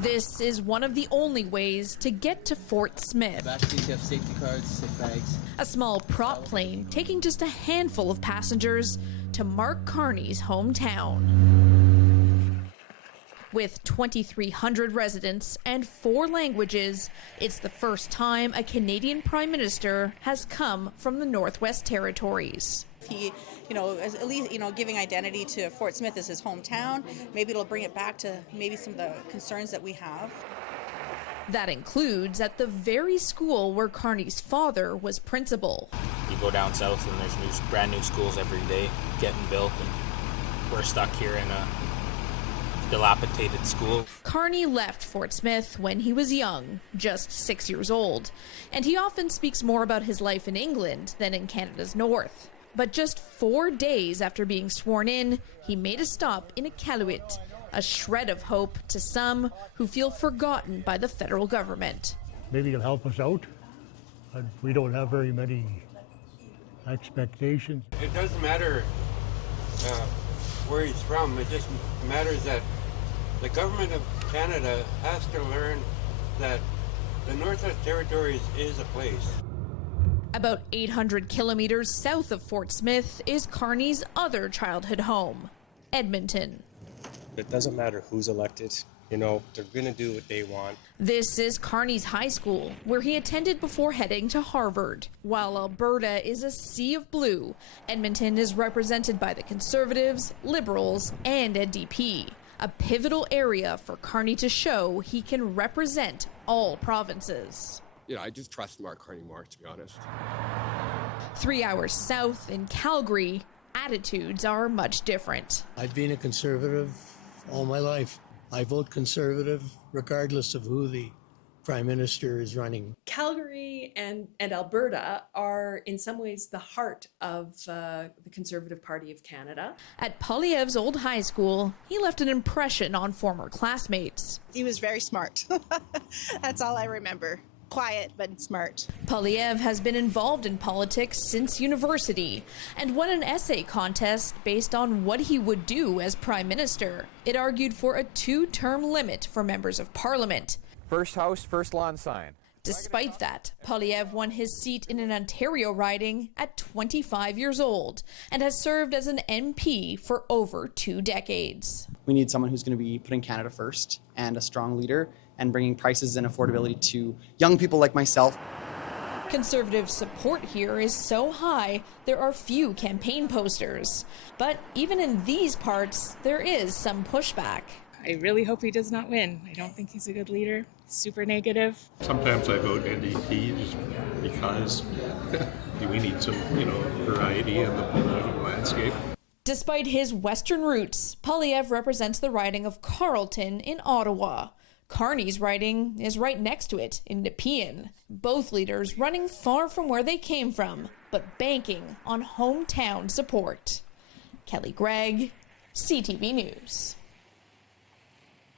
This is one of the only ways to get to Fort Smith. Back seat, you have safety cards, sick bags. A small prop plane taking just a handful of passengers to Mark Carney's hometown. With 2,300 residents and 4 languages, it's the first time a Canadian Prime Minister has come from the Northwest Territories. He, at least, giving identity to Fort Smith as his hometown, maybe it'll bring it back to maybe some of the concerns that we have. That includes at the very school where Carney's father was principal. You go down south and there's brand new schools every day getting built, and we're stuck here in a dilapidated school. Carney left Fort Smith when he was young, just 6 years old, and he often speaks more about his life in England than in Canada's north. But just 4 days after being sworn in, he made a stop in Iqaluit, a shred of hope to some who feel forgotten by the federal government. Maybe he'll help us out. We don't have very many expectations. It doesn't matter where he's from. It just matters that the government of Canada has to learn that the Northwest Territories is a place. About 800 kilometers south of Fort Smith is Carney's other childhood home, Edmonton. It doesn't matter who's elected. They're going to do what they want. This is Carney's high school, where he attended before heading to Harvard. While Alberta is a sea of blue, Edmonton is represented by the Conservatives, Liberals, and NDP. A pivotal area for Carney to show he can represent all provinces. I just trust Mark Carney more, to be honest. 3 hours south in Calgary, attitudes are much different. I've been a Conservative all my life. I vote Conservative regardless of who the Prime Minister is running. Calgary and Alberta are in some ways the heart of the Conservative Party of Canada. At Poilievre's old high school, he left an impression on former classmates. He was very smart. That's all I remember. Quiet, but smart. Poilievre has been involved in politics since university and won an essay contest based on what he would do as Prime Minister. It argued for a 2-term limit for members of Parliament. First house, first lawn sign. Despite that, Poilievre won his seat in an Ontario riding at 25 years old and has served as an MP for over 2 decades. We need someone who's going to be putting Canada first and a strong leader and bringing prices and affordability to young people like myself. Conservative support here is so high, there are few campaign posters. But even in these parts, there is some pushback. I really hope he does not win. I don't think he's a good leader. Super negative. Sometimes I vote NDP just because we need some, variety in the political landscape. Despite his western roots, Poilievre represents the riding of Carleton in Ottawa. Carney's riding is right next to it in Nepean. Both leaders running far from where they came from, but banking on hometown support. Kelly Gregg, CTV News.